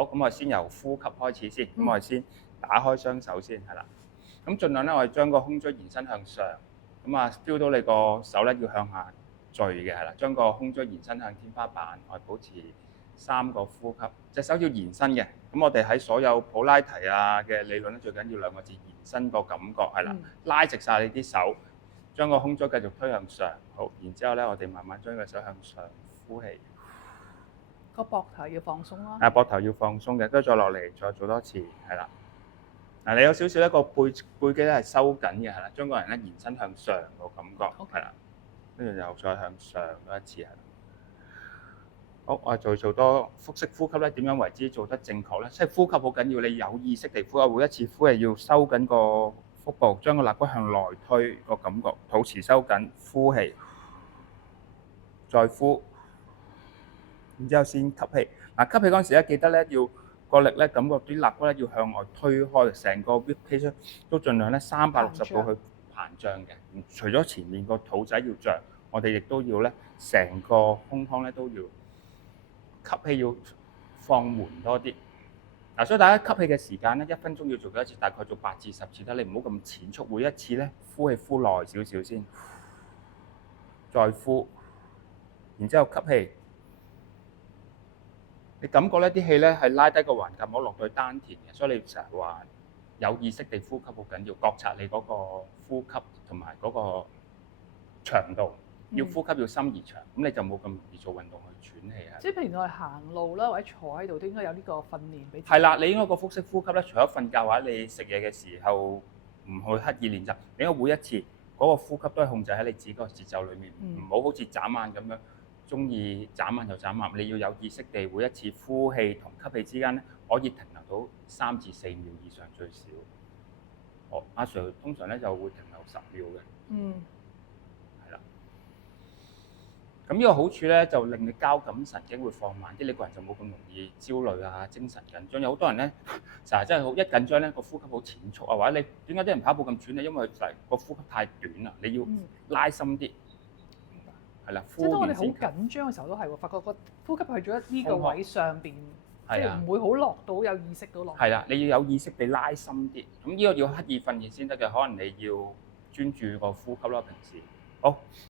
好，咁我哋先由呼吸開始先。咁我哋先打開雙手先，係啦。咁盡量咧，我哋將個胸椎延伸向上。咁啊，feel 到你個手咧要向下墜嘅，係啦。將個胸椎延伸向天花板，我哋保持3個呼吸。隻手要延伸嘅。咁我哋喺所有普拉提啊嘅理論咧，最緊要2個字，延伸個感覺，係啦。拉直晒你啲手，將個胸椎繼續推向上。好，然之後咧，我哋慢慢將個手向上呼氣。個膊頭要放鬆啦。膊頭要放鬆嘅，跟住再落嚟，再做多次，係啦。你有少少一個背肌咧係收緊嘅，係啦，將個人咧延伸向上個感覺，係啦。跟住又再向上多一次，係。好，我哋再做多腹式呼吸咧，點樣為之做得正確咧？即係呼吸好緊要，你有意識地呼吸，每一次呼氣要收緊個腹部，將個肋骨向內推個感覺，肚臍收緊，呼氣，再呼。然之後先吸氣，吸氣嗰陣時咧，記得咧要個力咧，感覺啲肋骨咧要向外推開，成個 rib cage 都盡量咧360度去膨脹嘅。除咗前面個肚仔要脹，我哋亦都要咧成個胸腔咧都要吸氣要放緩多啲。所以大家吸氣嘅時間咧，1分鐘要做幾多次？大概做8至10次啦。你唔好咁淺速，每一次咧呼氣呼耐少少先，再呼，然之後吸氣。你感覺咧啲氣咧係拉低個橫膈膜落到丹田嘅，所以你成日話有意識地呼吸好緊要，覺察你嗰個呼吸同埋嗰個長度，要呼吸要深而長，咁你就冇咁容易做運動去喘氣啊。即係譬如我係行路啦，或者坐喺度都應該有呢個訓練俾。係啦，你應該個腹式呼吸咧，除咗瞓覺或者你食嘢嘅時候唔去刻意練習，你應該每一次嗰個呼吸都係控制喺你自己個節奏裡面，唔好好似眨眼咁樣。中意眨眼就眨眼，你要有意識地每一次呼氣同吸氣之間咧，可以停留到3至4秒以上最少。阿 Sir 通常咧就會停留10秒嘅。係啦。咁呢個好處咧就令你交感神經會放慢啲，你個人就冇咁容易焦慮啊、精神緊張。有好多人咧成日真係好一緊張咧個呼吸好淺促啊，或者你點解啲人跑步咁喘咧？因為就係個呼吸太短啦，你要拉深啲。係啦，即係當我哋好緊張嘅時候都係喎，發覺個呼吸去咗呢個位上邊，即係唔會好落到有意識到落。係啦，你要有意識地拉深啲，咁呢個要刻意訓練先得嘅，可能你要專注個呼吸啦，平時。好。